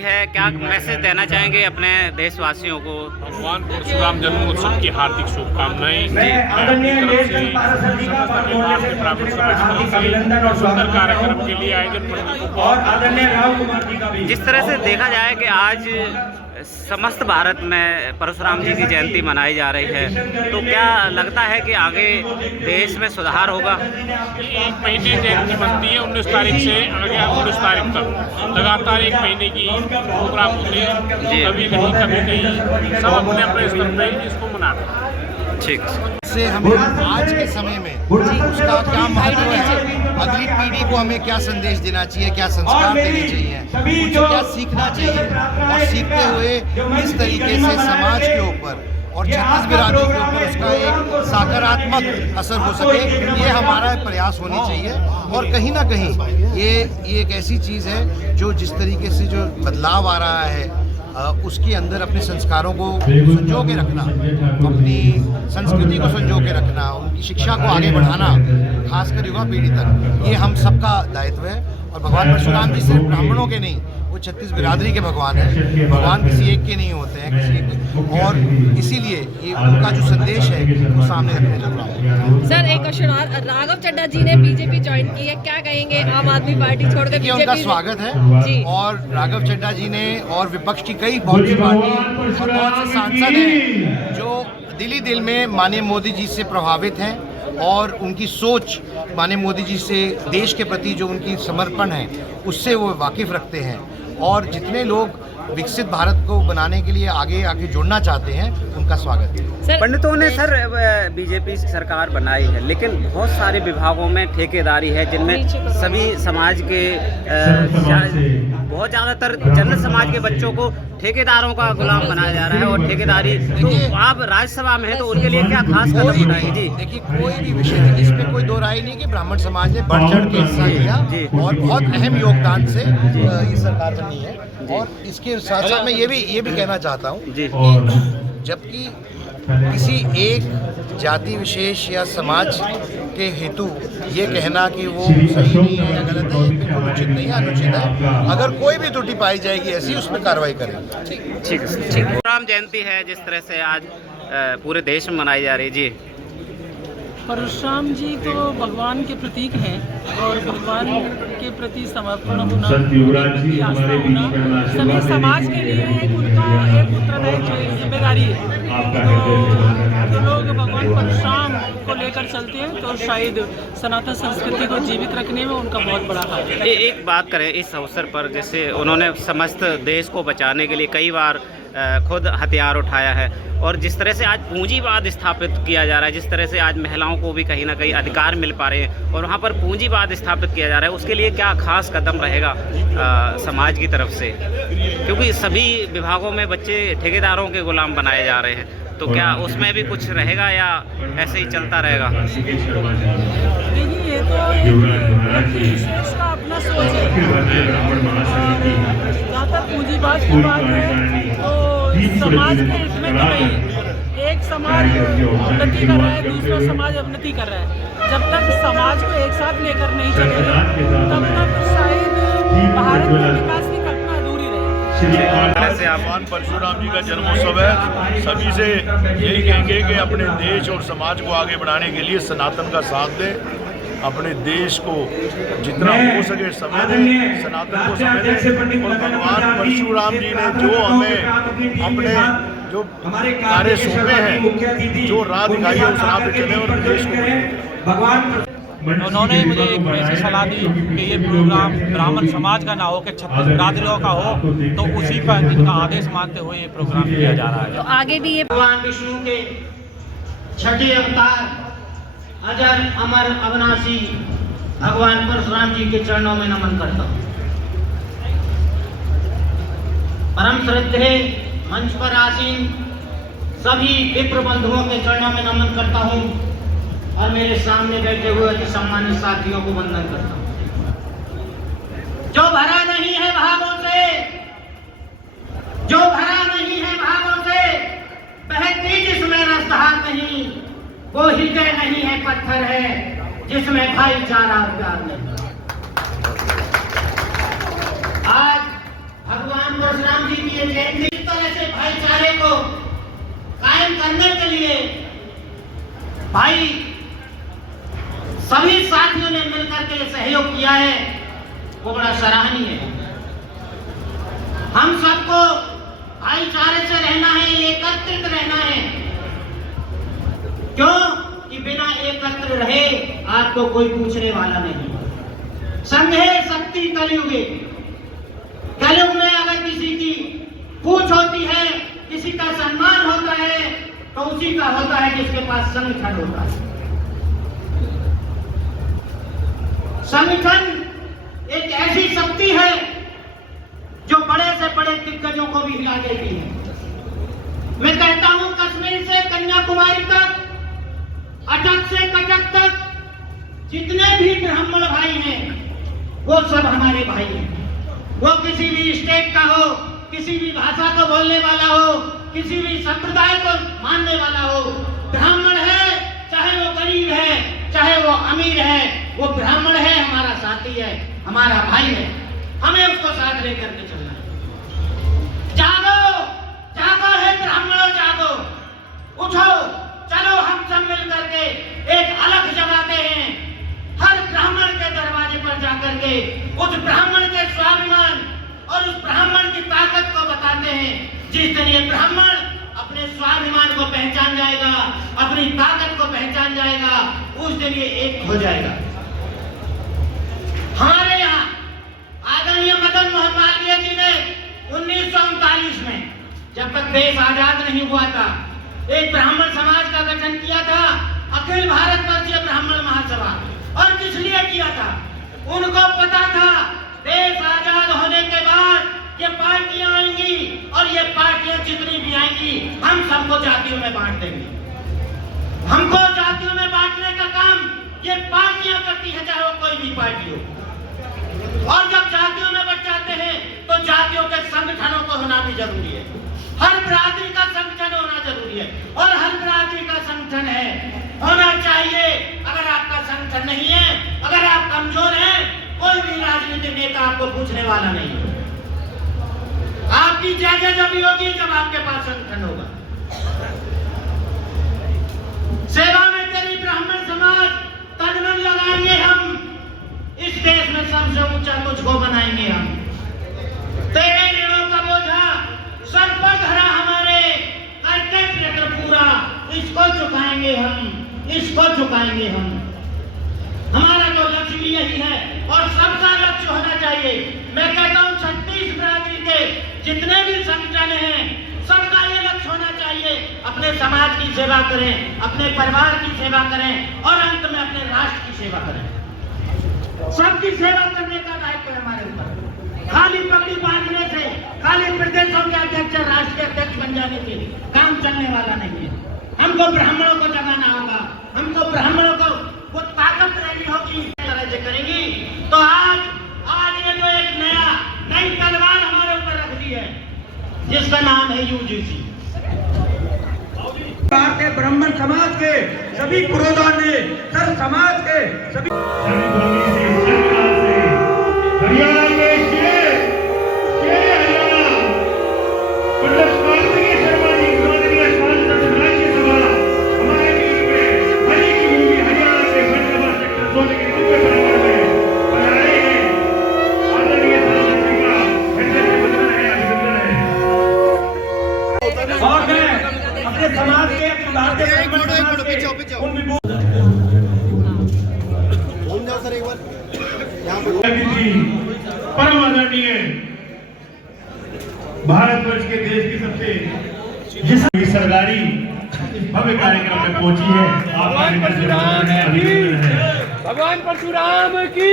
है, क्या मैसेज देना चाहेंगे अपने देशवासियों को? भगवान परशुराम जन्मोत्सव की हार्दिक शुभकामनाएं। सुंदर कार्यक्रम के लिए आयोजन जिस तरह से देखा जाए कि आज समस्त भारत में परशुराम जी की जयंती मनाई जा रही है, तो क्या लगता है कि आगे देश में सुधार होगा? एक महीने जयंती बनती है 19 तारीख से आगे 19 तारीख तक लगातार एक महीने की प्रोग्राम होते हैं। कभी कहीं कभी कहीं सब अपने अपने स्तर पर इसको मनाते हैं। ठीक से हमें आज के समय में उसका क्या महत्व है, अगली पीढ़ी को हमें क्या संदेश देना चाहिए, क्या संस्कार देने चाहिए, उनसे क्या सीखना चाहिए और सीखते हुए किस तरीके से समाज के ऊपर और छत्तीस बिरादरी के ऊपर उसका एक सकारात्मक असर हो सके, ये हमारा प्रयास होनी चाहिए। और कहीं ना कहीं ये एक ऐसी चीज़ है जो जिस तरीके से जो बदलाव आ रहा है उसके अंदर अपने संस्कारों को संजो के रखना, अपनी संस्कृति को संजो के रखना, उनकी शिक्षा को आगे बढ़ाना, खासकर युवा पीढ़ी तक, ये हम सबका दायित्व है। और भगवान परशुराम जी सिर्फ ब्राह्मणों के नहीं, वो छत्तीस बिरादरी के भगवान हैं। भगवान किसी एक के नहीं होते हैं, किसी एक, और इसीलिए ये उनका जो संदेश है वो सामने रखने जरूर है। सर, एक क्वेश्चन और, राघव चड्ढा जी ने बीजेपी ज्वाइन की है, क्या कहेंगे आम आदमी पार्टी छोड़कर बीजेपी? उनका स्वागत है जी। और राघव चड्ढा जी ने और विपक्ष की कई बहुत सी पार्टी और बहुत से सांसद हैं जो दिली दिल में माननीय मोदी जी से प्रभावित हैं और उनकी सोच माननीय मोदी जी से देश के प्रति जो उनकी समर्पण है उससे वो वाकिफ़ रखते हैं। और जितने लोग विकसित भारत को बनाने के लिए आगे जुड़ना चाहते हैं, उनका स्वागत है। पंडितों ने सर बीजेपी सरकार बनाई है, लेकिन बहुत सारे विभागों में ठेकेदारी है जिनमें सभी समाज के बहुत ज़्यादातर जनरल समाज के बच्चों को ठेकेदारों का गुलाम बनाया जा रहा है। और ठेकेदारी, तो आप राज्यसभा में हैं तो उनके लिए क्या खास कदम उठाएंगे? जी देखिए, कोई भी विषय इसमें कोई दो राय नहीं कि ब्राह्मण समाज ने बढ़ चढ़ के हिस्सा लिया और बहुत अहम योगदान से ये सरकार बनी है। और इसके साथ साथ मैं ये भी कहना चाहता हूँ कि जबकि किसी एक जाति विशेष या समाज के हेतु ये कहना कि वो सही नहीं है या गलत है, बिल्कुल उचित नहीं है, अनुचित है। अगर कोई भी त्रुटि पाई जाएगी ऐसी, उसमें कार्रवाई करेंगे। ठीक है। परशुराम जयंती है जिस तरह से आज पूरे देश में मनाई जा रही है। जी, परशुराम जी तो भगवान के प्रतीक हैं और भगवान के प्रति समर्पण होना, उनकी आस्था होना सभी समाज के लिए उनका एक उत्तरदायी जिम्मेदारी है। तो जो लोग भगवान परशुराम को लेकर चलते हैं तो शायद सनातन संस्कृति को जीवित रखने में उनका बहुत बड़ा हाथ है। एक बात करें इस अवसर पर, जैसे उन्होंने समस्त देश को बचाने के लिए कई बार खुद हथियार उठाया है, और जिस तरह से आज पूंजीवाद स्थापित किया जा रहा है, जिस तरह से आज महिलाओं को भी कहीं ना कहीं अधिकार मिल पा रहे हैं और वहाँ पर पूंजीवाद स्थापित किया जा रहा है, उसके लिए क्या खास कदम रहेगा समाज की तरफ से? क्योंकि सभी विभागों में बच्चे ठेकेदारों के गुलाम बनाए जा रहे हैं, तो क्या उसमें भी कुछ रहेगा या ऐसे ही चलता रहेगा? ये तो विशेष का अपना सोच है। जहाँ तक पूंजीवाद की बात है तो समाज के हित में तो नहीं है। एक समाज उन्नति कर रहा है, दूसरा समाज अवनति कर रहा है। जब तक समाज को एक साथ लेकर नहीं चलेगा तब तक शायद भारत के विकास की कल्पना अधूरी रहेगी। भगवान परशुराम जी का जन्मोत्सव है। सभी से यही कहेंगे कि अपने देश और समाज को आगे बढ़ाने के लिए सनातन का साथ दें, अपने देश को जितना हो सके समय दें, सनातन को समय दें। और भगवान परशुराम जी ने जो हमें अपने जो कार्य सौंपे हैं, जो राह दिखाई है, उस राह पे चले और देश को। उन्होंने मुझे एक ऐसी सलाह दी कि ये प्रोग्राम ब्राह्मण समाज का ना हो कि छत्तीस बिरादरियों का हो, तो उसी पर इनका आदेश मानते हुए ये प्रोग्राम किया जा रहा है। तो आगे भी ये भगवान विष्णु के छठे अवतार अजर अमर अविनाशी भगवान परशुराम जी के चरणों में नमन करता हूँ। परम श्रद्धेय मंच पर आसीन सभी विप्र बंधुओं के चरणों में नमन करता हूँ और मेरे सामने बैठे हुए अति सम्मानित साथियों को वंदन करता हूँ। जो भरा नहीं है भावों से, जो भरा नहीं है भावों से, बहती जिसमें रसधार नहीं, वो हृदय नहीं है पत्थर है जिसमें भाईचारा और प्यार नहीं। आज भगवान भगवान परशुराम जी की ये जयंती, इस तरह से भाईचारे को कायम करने के लिए भाई सभी साथियों ने मिलकर के सहयोग किया है, वो बड़ा सराहनीय है। हम सबको भाईचारे से रहना है, एकत्रित रहना है। क्यों कि बिना एकत्र रहे आपको कोई पूछने वाला नहीं। संघे शक्ति कलयुगे, कलयुग में अगर किसी की पूछ होती है, किसी का सम्मान होता है, तो उसी का होता है जिसके पास संगठन होता है। संगठन एक ऐसी शक्ति है जो बड़े से बड़े दिग्गजों को भी हिला देती है। मैं कहता हूं कश्मीर से कन्याकुमारी तक, अटक से कटक तक जितने भी ब्राह्मण भाई हैं वो सब हमारे भाई हैं। वो किसी भी स्टेट का हो, किसी भी भाषा को बोलने वाला हो, किसी भी संप्रदाय को मानने वाला हो, ब्राह्मण है चाहे वो गरीब है, चाहे वो अमीर है, वो ब्राह्मण है, हमारा साथी है, हमारा भाई है। हमें उसको साथ लेकर के चलना है। जागो, जागो है ब्राह्मणों, जागो, उठो, चलो हम सब मिल करके एक अलग जगाते हैं। हर ब्राह्मण के दरवाजे पर जाकर के उस ब्राह्मण के स्वाभिमान और उस ब्राह्मण की ताकत को बताते हैं। जिस दिन ये ब्राह्मण अपने स्वाभिमान को पहचान जाएगा, अपनी ताकत को पहचान जाएगा, उस दिन ये एक हो जाएगा। हमारे यहाँ आदरणीय मदन मोहन मालवीय जी ने 1939 में, जब तक देश आजाद नहीं हुआ था, एक ब्राह्मण समाज का गठन किया था, अखिल भारतवर्षीय ब्राह्मण महासभा। और किस लिए किया था? उनको पता था देश आजाद होने के बाद ये पार्टियां आएंगी और ये पार्टियां जितनी भी आएंगी हम सबको जातियों में बांट देंगे। हमको जातियों में बांटने का काम ये पार्टियां करती है, चाहे वो कोई भी पार्टी हो। और जब जातियों में बट जाते हैं तो जातियों के संगठनों को होना भी जरूरी है। हर बिरादरी का संगठन होना जरूरी है और हर बिरादरी का संगठन है, होना चाहिए। अगर आपका संगठन नहीं है, अगर आप कमजोर हैं, कोई भी राजनीतिक नेता आपको पूछने वाला नहीं है। आपकी जगह जब होगी जब आपके पास संगठन होगा। सेवा में तेरी ब्राह्मण समाज तन मन लगाएंगे हम, इस देश में सबसे ऊंचा तुझको बनाएंगे हम। तेरे ऋणों का बोझा सर पर धरा हमारे, करके प्रयत्न पूरा इसको चुकाएंगे हम, इसको चुकाएंगे हम। हमारा तो लक्ष्य भी यही है और सबका लक्ष्य होना चाहिए। मैं कहता हूँ 36 बिरादरी के जितने भी संगठन हैं, सबका ये लक्ष्य होना चाहिए, अपने समाज की सेवा करें, अपने परिवार की सेवा करें और अंत में अपने राष्ट्र की सेवा करें। सबकी सेवा करने का दायित्व है हमारे ऊपर। खाली पगड़ी बांधने से, खाली प्रदेशों के अध्यक्ष, राष्ट्र के अध्यक्ष बन जाने से काम चलने वाला नहीं है। हमको ब्राह्मणों को जगाना होगा, हमको ब्राह्मणों को वो ताकत देनी होगी। इस तरह से करेंगी तो आज ये जो एक नई तलवार हमारे ऊपर रख दी है, जिसका नाम है यूजीसी। भारतीय ब्राह्मण समाज के सभी पुरोधा ने, सर समाज के सभी हरियाणा के शेर हरियाणा पंडित कार्तिकेय शर्मा जी माननीय सांसद राज्यसभा हमारे बीच में हरी की भूमि हरियाणा के फैसलाबाद सेक्टर 16 के दूसरे परिवार में बनाए हैं। आदरणीय सांसद जी का हृदय से बंधन है, अभिनंदन है। और मैं अपने समाज के भारतीय ब्राह्मण समाज के उन परम आदरणीय भारतवर्ष के देश की सबसे जिस सरदारी भव्य कार्यक्रम में पहुंची है, आपका अभिनंदन है। भगवान परशुराम की